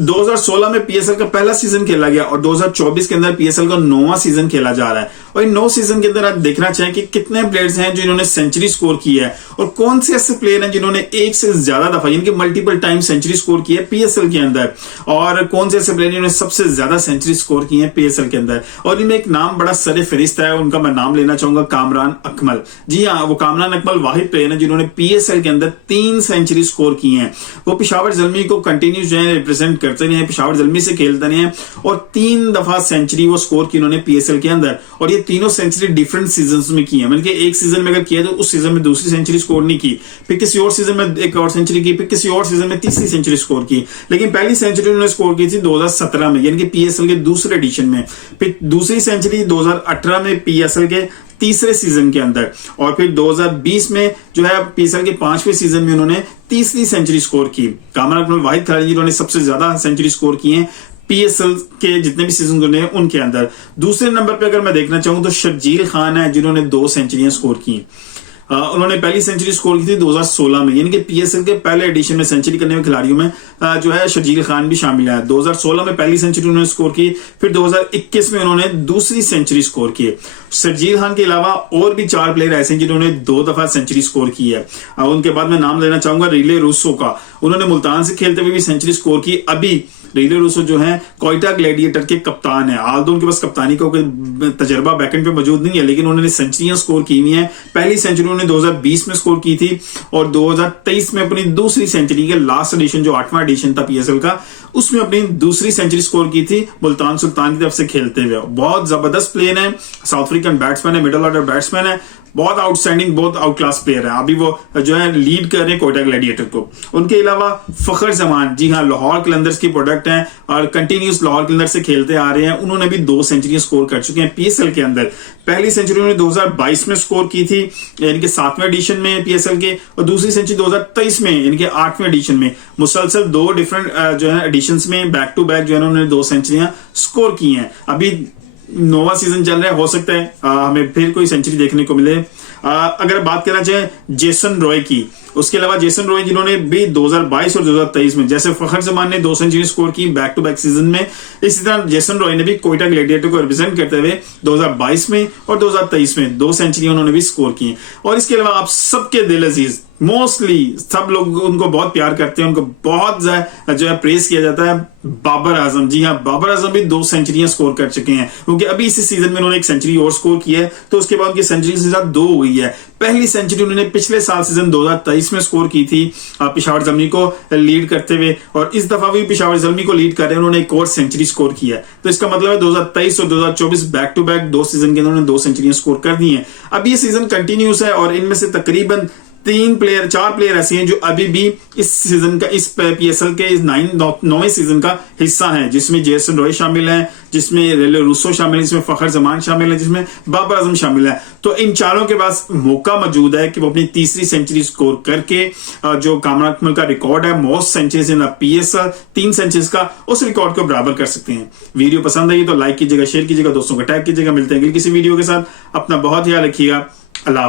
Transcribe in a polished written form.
2016 में पीएसएल का पहला सीजन खेला गया और 2024 के अंदर पीएसएल का 9वां सीजन खेला जा रहा है। और इन 9 सीजन के अंदर आप देखना चाहें कि कितने प्लेयर्स हैं जिन्होंने सेंचुरी स्कोर की है और कौन से ऐसे प्लेयर हैं जिन्होंने एक से ज्यादा दफा यानी कि मल्टीपल टाइम सेंचुरी स्कोर की है पीएसएल के अंदर, और कौन से ऐसे प्लेयर जिन्होंने सबसे ज्यादा सेंचुरी स्कोर की है पीएसएल के अंदर। और इनमें एक नाम बड़ा सरे फहरिस्त है, उनका मैं नाम लेना चाहूंगा, कामरान अकमल। जी हाँ, वो कामरान अकमल वाहिद प्लेयर है जिन्होंने पीएसएल के अंदर 3 सेंचुरी स्कोर की हैं। वो पेशावर ज़ल्मी को कंटिन्यू जो है रिप्रेजेंट करते रहे हैं, पेशावर ज़ल्मी से खेलते रहे हैं और 3 दफा सेंचुरी वो स्कोर की उन्होंने पीएसएल के अंदर, और ये तीनों सेंचुरी डिफरेंट सीजन्स में की है। मतलब कि एक सीजन में अगर किया तो उस सीजन में दूसरी सेंचुरी स्कोर नहीं की, फिर किसी और सीजन में एक और सेंचुरी की, फिर किसी और सीजन में तीसरी सेंचुरी स्कोर की। लेकिन पहली सेंचुरी उन्होंने स्कोर की थी 2017 में यानी कि पीएसएल के दूसरे एडिशन में, फिर दूसरी सेंचुरी 2018 में पीएसएल के तीसरे सीजन के अंदर, और फिर 2020 में जो है पीएसएल के 5वें सीजन में उन्होंने तीसरी सेंचुरी स्कोर की। कामरान अकमल वाहिद खिलाड़ी जिन्होंने सबसे ज्यादा सेंचुरी स्कोर की हैं पीएसएल के जितने भी सीजन गुजरे उनके अंदर। दूसरे नंबर पे अगर मैं देखना चाहूं तो शर्जील खान है जिन्होंने 2 सेंचुरियां स्कोर की। उन्होंने पहली सेंचुरी स्कोर की थी 2016 में, यानी कि पीएसएल के पहले एडिशन में सेंचुरी करने वाले खिलाड़ियों में जो है शर्जील खान भी शामिल है। 2016 में पहली सेंचुरी उन्होंने स्कोर की, फिर 2021 में उन्होंने दूसरी सेंचुरी स्कोर की। शर्जील खान के अलावा और भी 4 प्लेयर ऐसे हैं जिन्होंने 2 दफा सेंचुरी स्कोर की है। उनके बाद मैं नाम लेना चाहूंगा रिले रूसो का। उन्होंने मुल्तान से खेलते हुए भी सेंचुरी स्कोर की। अभी रिले रूसो जो है कोयटा ग्लैडिएटर के कप्तान है, हाल तो उनके पास कप्तानी का कोई तजर्बा बैकएंड पे मौजूद नहीं है, लेकिन उन्होंने सेंचुरियां स्कोर की हुई हैं। पहली सेंचुरी उन्होंने 2020 में स्कोर की थी और 2023 में अपनी दूसरी सेंचुरी के लास्ट एडिशन जो 8वां एडिशन था पीएसएल का, उसमें अपनी दूसरी सेंचुरी स्कोर की थी मुल्तान सुल्तान की तरफ से खेलते हुए। बहुत जबरदस्त प्लेयर है, साउथ अफ्रीकन बैट्समैन है, मिडल ऑर्डर बैट्समैन है, बहुत आउटस्टैंडिंग, बहुत आउट क्लास प्लेयर है। अभी वो जो है लीड कर रहे हैं कोयटा ग्लैडिएटर को। उनके अलावा फखर जमान, जी हाँ, लाहौर कलंदर्स की प्रोडक्ट हैं और कंटिन्यूस लाहौर कलंदर्स से खेलते आ रहे हैं। उन्होंने भी 2 सेंचुरियां स्कोर कर चुके हैं पीएसएल के अंदर। पहली सेंचुरी उन्होंने 2022 में स्कोर की थी यानी कि 7वें एडिशन में पीएसएल के, और दूसरी सेंचुरी 2023 में यानी कि 8वें एडिशन में। मुसलसल 2 डिफरेंट जो है एडिशन में बैक टू बैक जो है उन्होंने 2 सेंचुरियां स्कोर की हैं। अभी 9वां सीजन चल रहा है, हो सकता है हमें फिर कोई सेंचुरी देखने को मिले। अगर बात करना चाहे जेसन रॉय की, उसके अलावा जेसन रॉय जिन्होंने भी 2022 और 2023 में, जैसे फखर जमान ने 2 सेंचुरी स्कोर की बैक टू बैक सीजन में, इसी तरह जेसन रॉय ने भी कोयटा ग्लैडिएटर को रिप्रेजेंट करते हुए 2022 में और 2023 में 2 सेंचुरी उन्होंने भी स्कोर की। और इसके अलावा आप सबके दिल अजीज, मोस्टली सब लोग उनको बहुत प्यार करते हैं, उनको बहुत जो है प्रेज किया जाता है, बाबर आजम। जी हाँ, बाबर आजम भी 2 सेंचुरियां स्कोर कर चुके हैं, क्योंकि अभी इसी सीजन में उन्होंने एक सेंचुरी और स्कोर की है, तो उसके बाद उनकी सेंचुरी से साथ 2 हो गई है। पहली सेंचुरी उन्होंने पिछले साल सीजन 2023 में स्कोर की थी पेशावर ज़ल्मी को लीड करते हुए, और इस दफा भी पेशावर ज़ल्मी को लीड कर रहे हैं, उन्होंने एक और सेंचुरी स्कोर की है। तो इसका मतलब है 2023 और 2024 बैक टू बैक 2 सीजन के अंदर उन्होंने 2 सेंचुरियां स्कोर कर दी हैं। अब ये सीजन कंटिन्यूस है और इनमें से तकरीबन 4 प्लेयर ऐसे हैं जो अभी भी इस सीजन का, इस पीएसएल के इस 9वें सीजन का हिस्सा हैं, जिसमें जेसन रॉय शामिल है, जिसमें रिले रूसो शामिल है, जिसमें फखर जमान शामिल है, जिसमें बाबर आजम शामिल है। तो इन चारों के पास मौका मौजूद है कि वो अपनी तीसरी सेंचुरी स्कोर करके जो कामरान अकमल का रिकॉर्ड है most centuries in PSL 3 centuries का, उस रिकॉर्ड को बराबर कर सकते हैं। वीडियो पसंद आई तो लाइक कीजिएगा, शेयर कीजिएगा, दोस्तों को टैग कीजिएगा। मिलते हैं अगली किसी वीडियो के साथ। अपना बहुत ख्याल रखिएगा। अल्लाह।